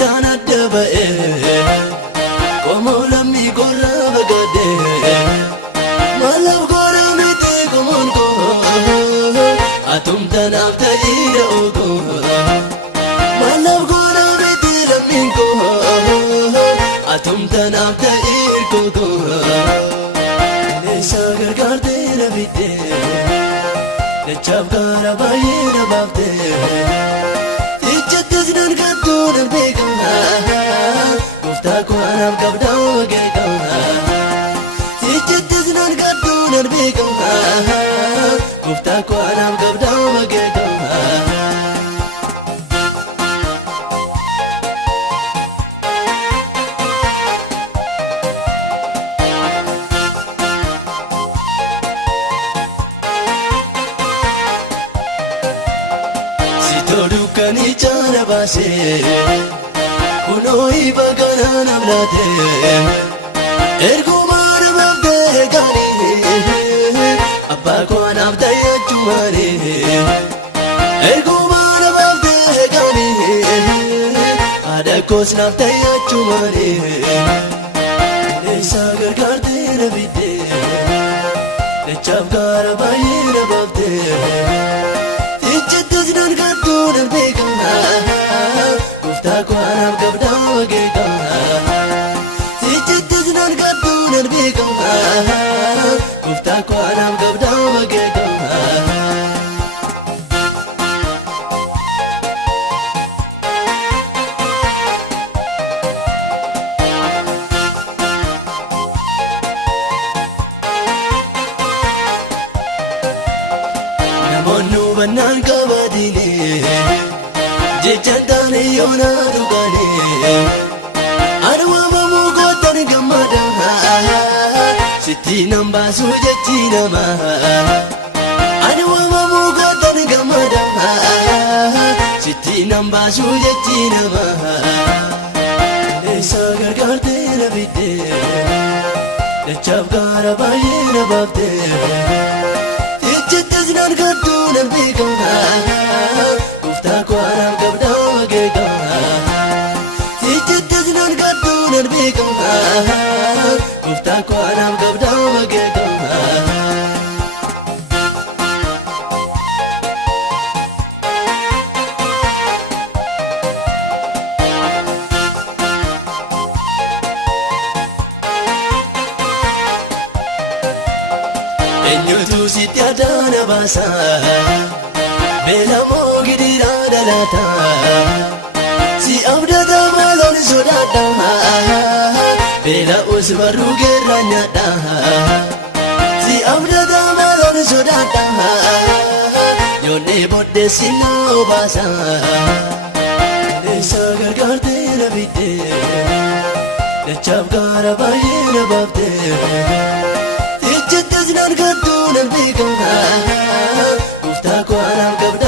tan adda ba'e qomoo lammii korra bagade malaaf gora miti qomoon koo atumtanaaf ta'ira oko malaaf gora miti lammiin koo atumtanaaf ta'ir koko neessa gargaartee na bidde dachaaf gara baay'ee na baafte ijjattis nan gaddu nan beekama gooftaa koo anaaf qabdaa wageekama ijjattis nan gaddu nan beekama gooftaa koo anaaf qabdaa wageekama. Dukani chana base kunoi bagana namlate ergumar mabde gani abba ko anabda yachumare ergumar mabde gani adakos nabda yachumare esa gargarte nabide lechavgar bayir babde nan beekama gooftaa koo anaaf qabdaa wageekama ijjattis nan gaddu nan beekama gooftaa koo anaaf qabdaa wageekama. Namoonni hubannaan qabaatile jechaan yoona dhugaale aduwamamu gootan gammada sitti nan baasu jechi nama aduwamamu gootan gammada sitti nan baasu jechi nama eessa gargaartee na bidde dachaaf gara baay'ee na baafte ijjattis nan gaddu nan beekama gooftaa koo anaaf qabdaa wageekama ijjattis nan gaddu nan beekama gooftaa koo anaaf qabdaa wageekama. Eenyutu sitti addaana baasa beelamoo gidiraa dhalata si abdata maaloon sodaadha beela'us barruu keerra nyaadha si abdata maaloon sodaadha yoonnee boddeessi na obaasa eessa gargaartee na bidde dachaaf gara baay'ee na baafte ijjattis nan gaddu nan beekama gooftaa koo anaaf qabdaa